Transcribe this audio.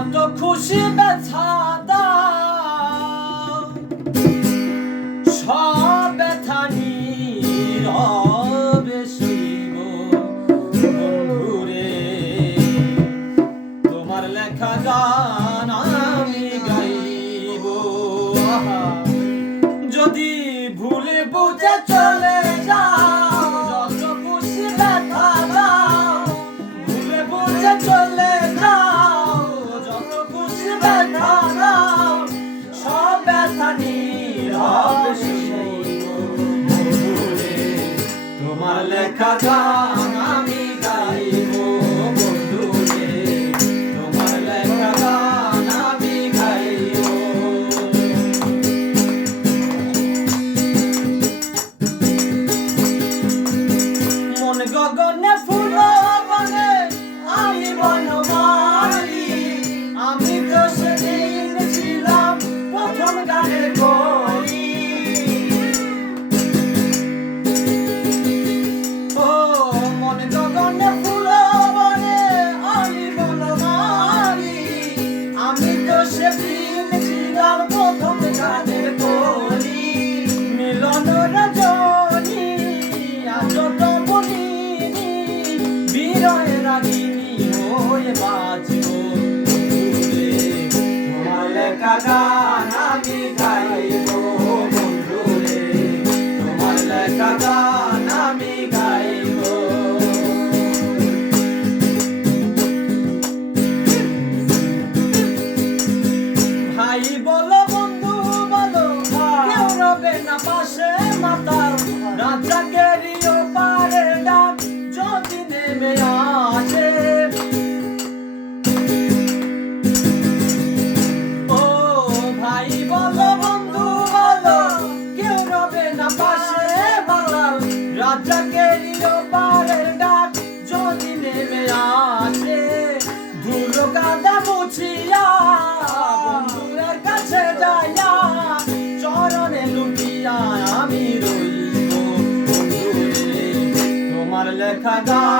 যত খুশি ব্যথা দাও সব ব্যথা নীরবে সইব বন্ধুরে তোমার লেখা গান আমি গাইব যদি ভুলে বুঝে চলে যাও যত খুশি ব্যথা দাও ভুলে বুঝে চলে যাও যত খুশি ব্যথা দাও সব ব্যথা নীরবে সইব বন্ধুরে তোমার লেখা গান আমি গাইব বন্ধুরে তোমার লেখা গান আমি গাইব মন গগনে ফুল বনে আমি বনমালী আমি তো সেদিন ছিলাম প্রথম গানের কলি ও মন গগনে ফুল বনে আমি বনমালী আমি তো সেদিন ছিলাম প্রথম গানের কলি মিলন রজনী আজ তো বলিনি বিরহে রাগিনী হয়ে বাঁচব বন্ধুরে তোমার লেখা গান আমি গাইব বন্ধুরে তোমার লেখা গান আমি গাইব ভাই বলো বন্ধু বলো কেউ রবে না পাশে মাতার রাজাকেরিও পারে ডাক যদি নেমে আসে ও ভাই বলো বন্ধু বলো কেউ রবে না পাশে মাতার রাজাকেরিও পারে ডাক যদি নেমে আসে ধুলো কাদা মুছিয়া বন্ধুরের কাছে যাইয়া চরণে লুটিয়া আমি রইব বন্ধুরে তোমার লেখা গান